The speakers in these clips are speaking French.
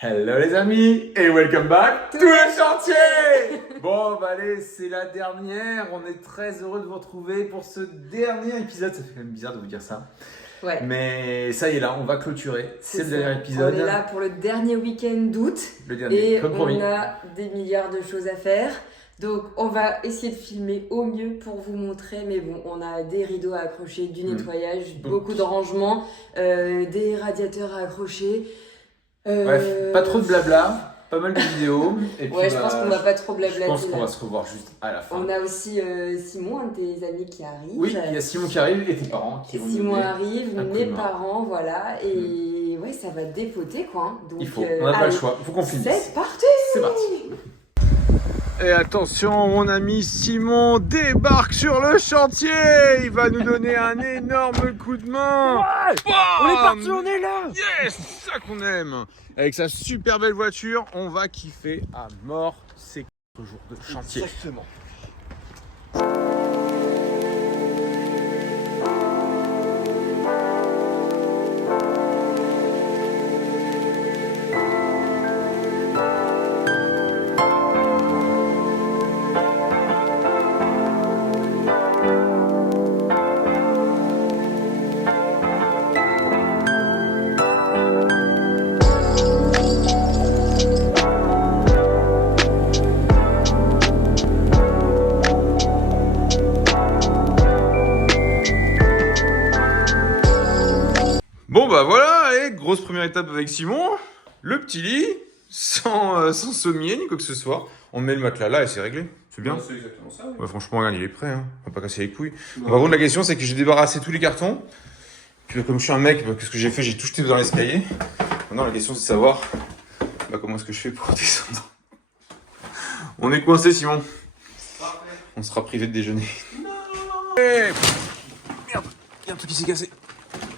Hello les amis et welcome back to le chantier. Bon bah allez, c'est la dernière, on est très heureux de vous retrouver pour ce dernier épisode, ça fait quand même bizarre de vous dire ça. Ouais. Mais ça y est là, on va clôturer, c'est le dernier épisode. On est là pour le dernier week-end d'août Le dernier, et comme promis. on a des milliards de choses à faire. Donc on va essayer de filmer au mieux pour vous montrer, mais bon, on a des rideaux à accrocher, du nettoyage, beaucoup de rangements, des radiateurs à accrocher. Bref, pas trop de blabla, pas mal de vidéos. Et puis, Ouais, je pense qu'on va pas trop blablater. Je pense qu'on là. va se revoir juste à la fin. On a aussi Simon, un de tes amis qui arrive. Oui, il y a Simon qui arrive et tes parents qui vont Simon nous arrive, un coup mes de main. parents, voilà. Et ouais, ça va dépoter quoi. Hein. Donc, Il faut, on n'a pas le allez, choix, il faut qu'on finisse. C'est parti. C'est parti. Et attention, mon ami Simon débarque sur le chantier. Il va nous donner un énorme coup de main. Ouais, Bam, on est parti, on est là. Yes, c'est ça qu'on aime. Avec sa super belle voiture, on va kiffer à mort ces 4 jours de chantier. Exactement. Bon bah voilà, et grosse première étape avec Simon. Le petit lit, sans sommier ni quoi que ce soit. On met le matelas là et c'est réglé. C'est bien. C'est exactement ça. Ouais, franchement, regarde, il est prêt. Hein. On va pas casser les couilles. Par contre, la question, c'est que j'ai débarrassé tous les cartons. Puis, comme je suis un mec, qu'est-ce que j'ai fait? J'ai tout jeté dans l'escalier. Maintenant, la question, c'est de savoir comment est-ce que je fais pour descendre. On est coincé, Simon. On sera privé de déjeuner. Non. Merde, il y a un truc qui s'est cassé.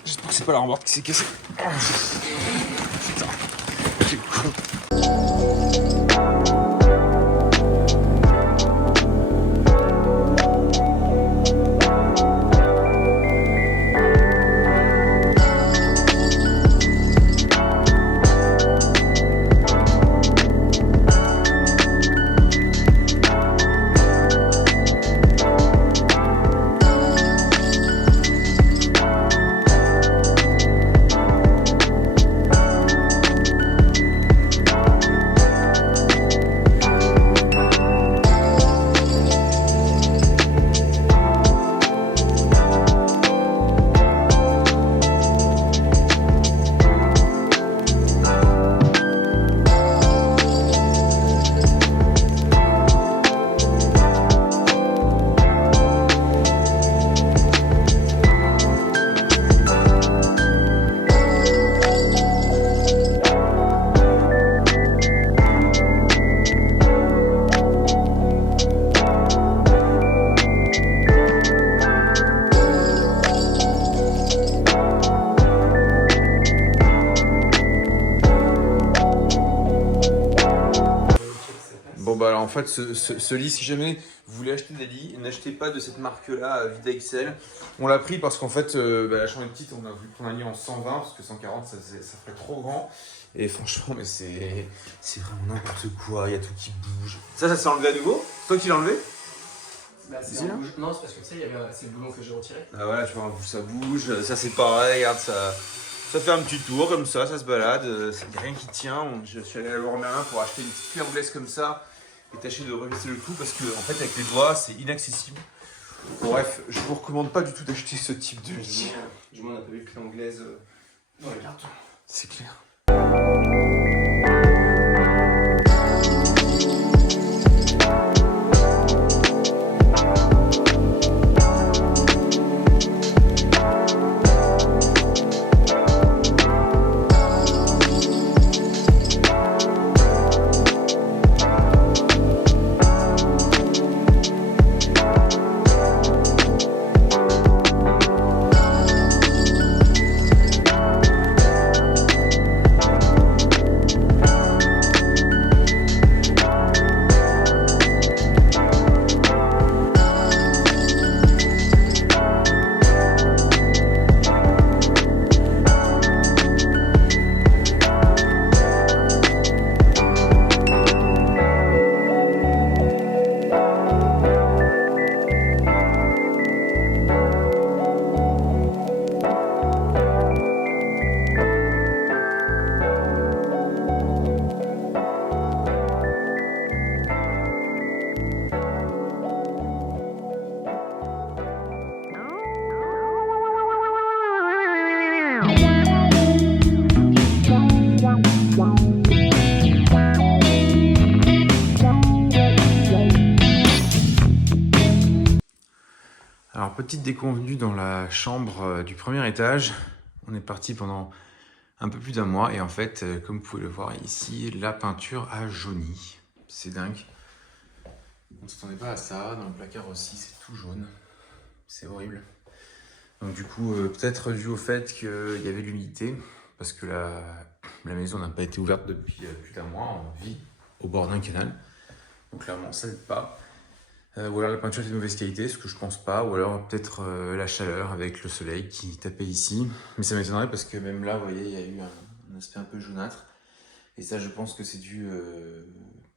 J'espère que c'est pas la remorque qui s'est cassée. Putain, c'est con. Bon bah alors en fait ce lit, si jamais vous voulez acheter des lits, n'achetez pas de cette marque là Vida XL. On l'a pris parce qu'en fait la chambre est petite, on a voulu prendre un lit en 120 parce que 140 ça ferait trop grand. Et franchement mais c'est vraiment n'importe quoi, il y a tout qui bouge. Ça s'est enlevé à nouveau? C'est toi qui l'as enlevé? Bah, Ici, là non, c'est parce que tu sais, c'est le boulon que j'ai retiré. Ah voilà, tu vois, ça bouge, ça c'est pareil, regarde ça. Ça fait un petit tour comme ça se balade, il n'y a rien qui tient. Je suis allé à Leroy Merlin pour acheter une petite clé anglaise comme ça et tâcher de revisser le tout parce que en fait avec les doigts c'est inaccessible. Bref, je vous recommande pas du tout d'acheter ce type de lit. Du moins, on a pas vu clé anglaise dans les cartons. C'est clair. petite déconvenue dans la chambre du premier étage. On est parti pendant un peu plus d'un mois et en fait, comme vous pouvez le voir ici, la peinture a jauni. C'est dingue. On ne s'attendait pas à ça. Dans le placard aussi, c'est tout jaune. C'est horrible. Donc du coup, peut-être dû au fait qu'il y avait de l'humidité, parce que la maison n'a pas été ouverte depuis plus d'un mois. On vit au bord d'un canal. Donc clairement, ça n'aide pas. Ou alors la peinture est de mauvaise qualité, ce que je pense pas. Ou alors peut-être la chaleur avec le soleil qui tapait ici. Mais ça m'étonnerait parce que même là, vous voyez, il y a eu un aspect un peu jaunâtre. Et ça, je pense que c'est dû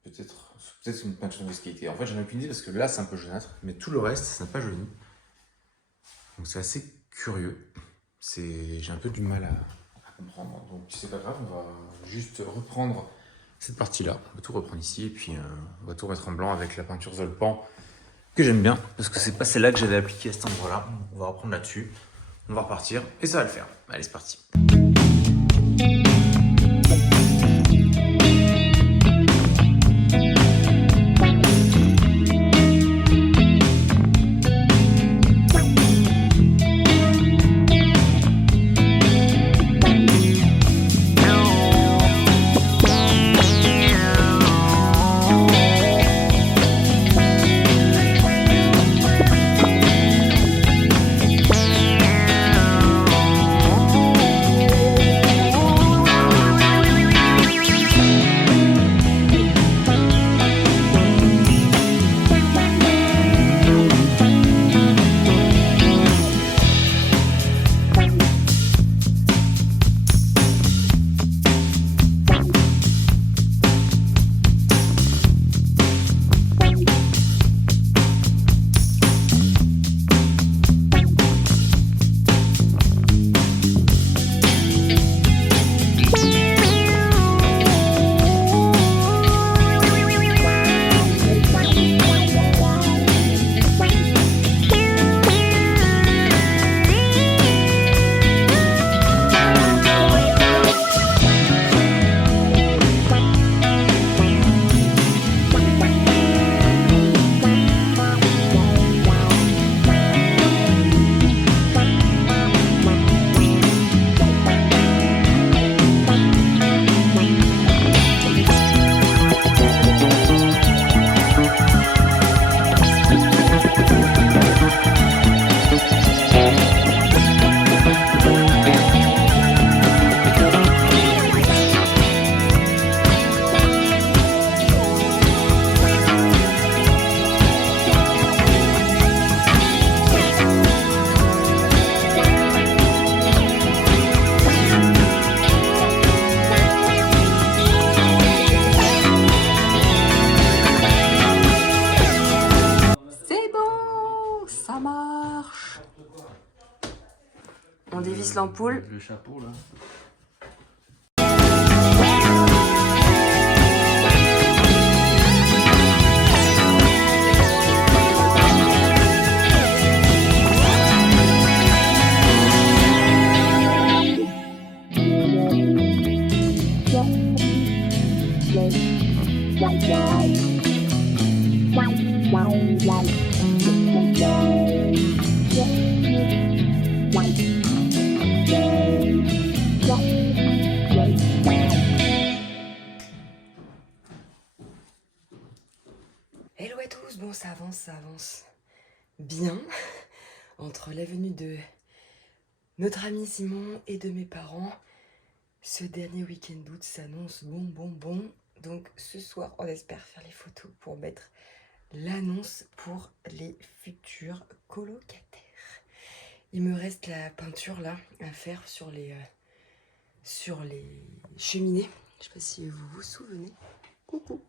peut-être une peinture de mauvaise qualité. En fait, j'en ai aucune idée parce que là, c'est un peu jaunâtre. Mais tout le reste, ça n'a pas jauni. Donc c'est assez curieux. J'ai un peu du mal à comprendre. Donc c'est pas grave, on va juste reprendre cette partie-là. On va tout reprendre ici et puis on va tout mettre en blanc avec la peinture Zolpan que j'aime bien parce que c'est pas celle-là que j'avais appliquée à cet endroit-là. On va reprendre là-dessus, on va repartir et ça va le faire. Allez, c'est parti. On dévisse l'ampoule. Le chapeau là. Hello à tous, bon ça avance bien. Entre la venue de notre ami Simon et de mes parents, ce dernier week-end d'août s'annonce bon. Donc ce soir on espère faire les photos pour mettre l'annonce pour les futurs colocataires. Il me reste la peinture là à faire sur les cheminées. Je sais pas si vous vous souvenez. Coucou.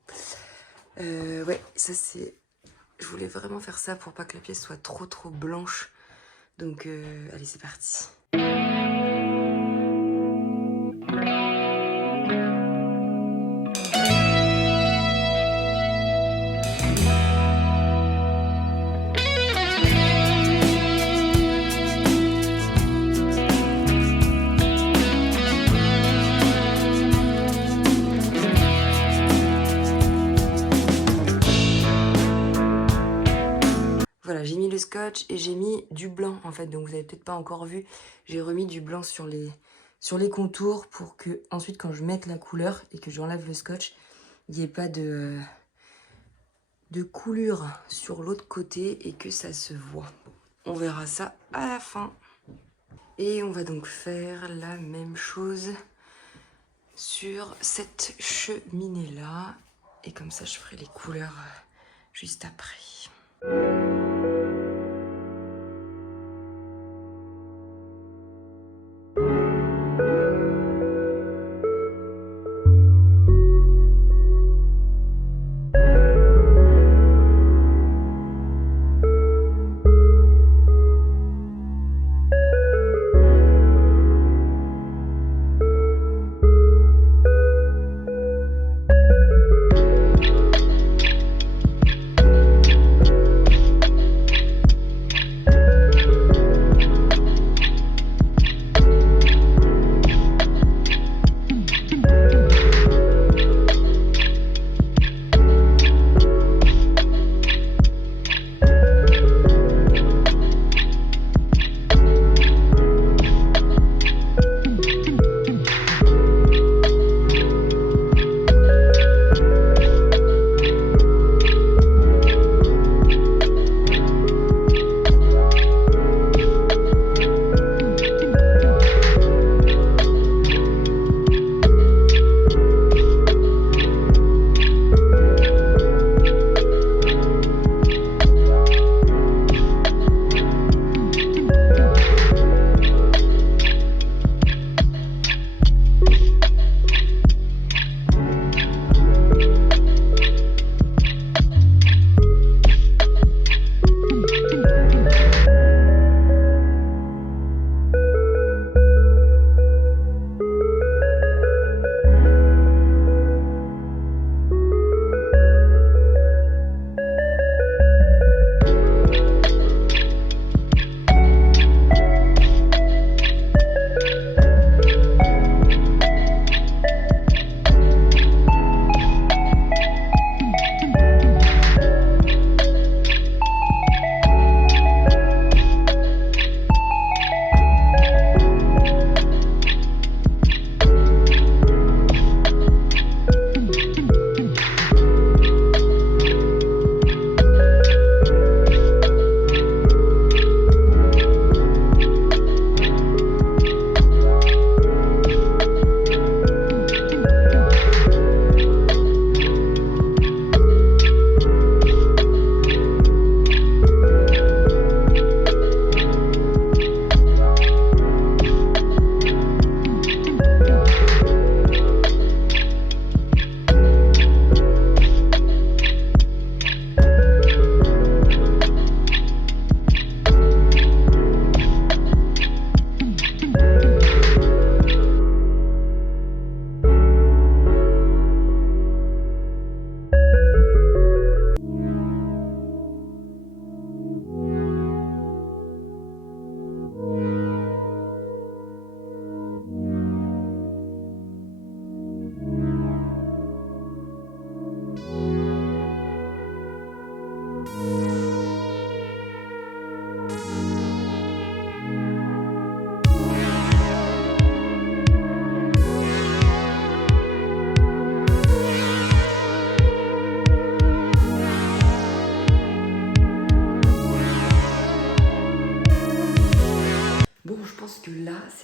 Ouais, ça c'est... Je voulais vraiment faire ça pour pas que la pièce soit trop blanche. Donc allez, c'est parti. j'ai mis le scotch et j'ai mis du blanc en fait, donc vous avez peut-être pas encore vu, j'ai remis du blanc sur les contours pour que ensuite quand je mette la couleur et que j'enlève le scotch, il n'y ait pas de coulure sur l'autre côté et que ça se voit. On verra ça à la fin. Et on va donc faire la même chose sur cette cheminée là. Et comme ça je ferai les couleurs juste après.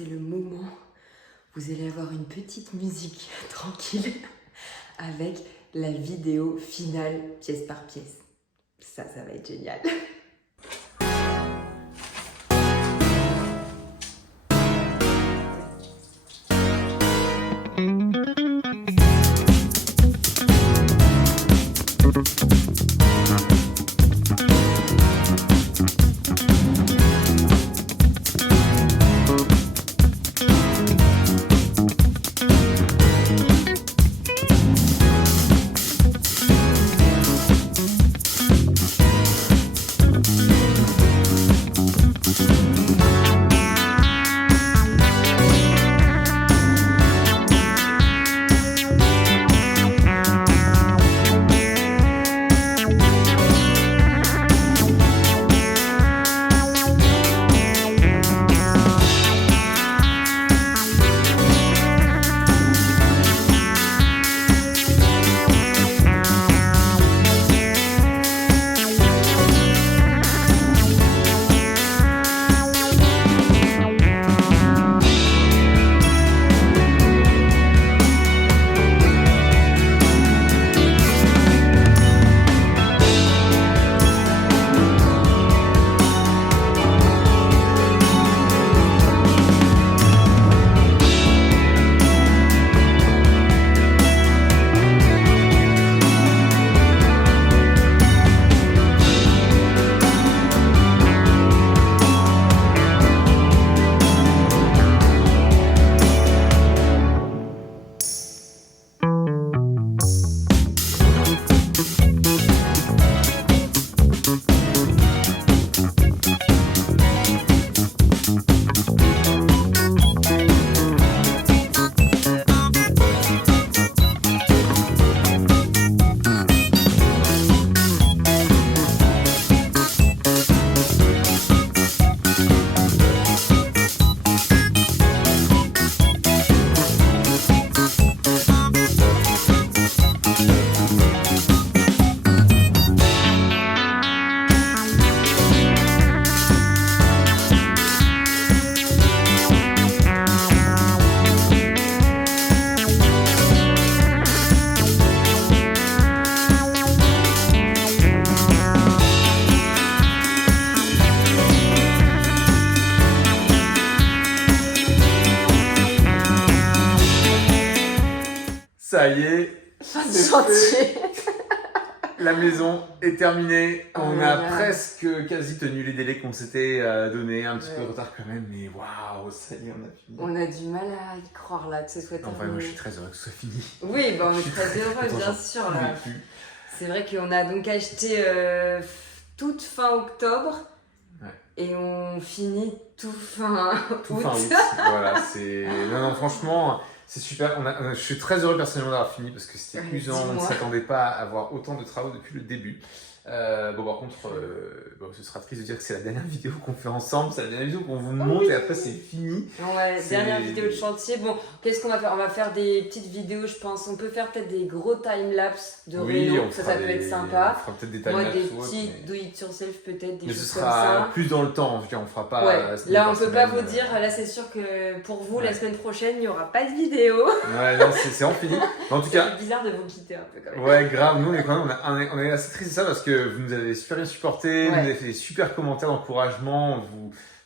c'est le moment. Vous allez avoir une petite musique tranquille avec la vidéo finale pièce par pièce. Ça va être génial. Ça y est, Fin de c'est chantier. la maison est terminée. Oh On là a là. presque quasi tenu les délais qu'on s'était donnés. Un petit peu de retard quand même, mais waouh, ça y est, on a fini. On a du mal à y croire là, que ce soit Enfin, moi je suis très heureux que ce soit fini. Oui, bah, on Je est suis très heureux, content, bien j'en sûr. pouvais Là. plus. C'est vrai qu'on a donc acheté toute fin octobre Ouais. et on finit tout fin Tout août. fin août. Voilà, c'est. Non, franchement, c'est super. Je suis très heureux personnellement d'avoir fini parce que c'était Ouais, usant. On ne dis-moi. s'attendait pas à avoir autant de travaux depuis le début. Bon, par contre, ce sera triste de dire que c'est la dernière vidéo qu'on fait ensemble. C'est la dernière vidéo qu'on vous montre et après c'est fini. Ouais, C'est- dernière vidéo de chantier. Bon, qu'est-ce qu'on va faire? On va faire des petites vidéos, je pense. On peut faire peut-être des gros time-lapse de réno. Ça fera peut être On sympa. fera peut-être des Moi, timelapse des ou autre, petits mais- do it yourself, peut-être, des Mais ce choses comme sera ça. plus dans le temps. En tout cas, on fera pas. Ouais, semaine là par on peut pas semaine, vous dire, là c'est sûr que pour vous la Ouais. semaine prochaine il n'y aura pas de vidéo. Ouais, non, c'est en fini. Mais en tout cas, C'est bizarre de vous quitter un peu quand même. ouais, grave. Nous, on est quand même, on est assez triste de ça parce que vous nous avez super bien supporté, Ouais. vous nous avez fait des super commentaires d'encouragement.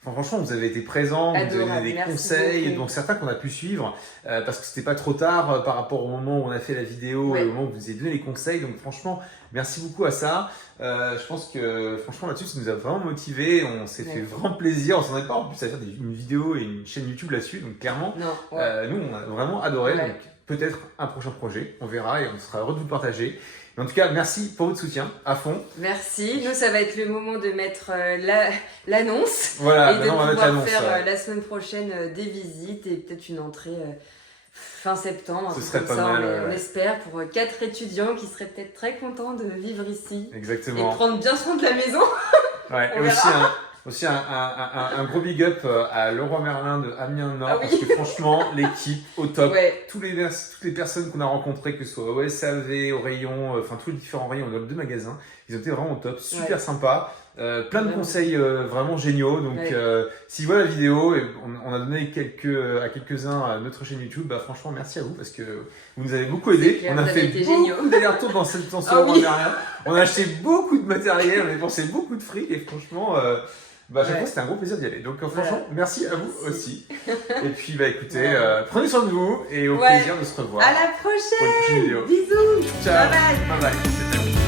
Franchement, vous avez été présents, vous nous avez Adorable, donné des merci conseils, beaucoup. donc certains qu'on a pu suivre parce que c'était pas trop tard par rapport au moment où on a fait la vidéo Ouais. et au moment où vous nous avez donné les conseils. Donc franchement, merci beaucoup à ça. Je pense que franchement là-dessus, ça nous a vraiment motivés. On s'est fait Ouais. vraiment plaisir. On s'en est pas en plus à faire une vidéo et une chaîne YouTube là-dessus. Donc clairement, Non, ouais. nous, on a vraiment adoré. Ouais. Donc, peut-être un prochain projet, on verra et on sera heureux de vous le partager. Mais en tout cas, merci pour votre soutien à fond. Merci. Nous ça va être le moment de mettre l'annonce Voilà, et de maintenant on va mettre pouvoir l'annonce. faire ouais. la semaine prochaine des visites et peut-être une entrée fin septembre, un Ce truc serait comme pas ça, mal, on ouais. espère, pour 4 étudiants qui seraient peut-être très contents de vivre ici et Exactement. prendre bien soin de la maison. Ouais. on Et verra. aussi un gros big up à Leroy Merlin de Amiens Nord Ah oui. parce que franchement, l'équipe au top. Ouais. Toutes les personnes qu'on a rencontrées, que ce soit au SAV, au rayon, enfin tous les différents rayons dans les 2 magasins, ils ont été vraiment au top, super Ouais. sympa. Plein de Vraiment. conseils vraiment géniaux. Donc, Ouais. si vous voyez la vidéo, et on a donné à quelques-uns à notre chaîne YouTube, bah, franchement, merci à vous parce que vous nous avez beaucoup C'est aidé. clair, On a vous avez fait été beaucoup géniaux. d'allers-retours dans ce Ah oui. Merlin. On a acheté beaucoup de matériel, on a dépensé beaucoup de fric et franchement, à chaque Ouais. fois, c'était un gros plaisir d'y aller. Donc, franchement, Voilà. merci à vous Merci. aussi. Et puis, bah, écoutez, Ouais. prenez soin de vous et au Ouais. plaisir de se revoir À la pour une prochaine. prochaine vidéo. Bisous. Ciao. Bye bye. Bye bye.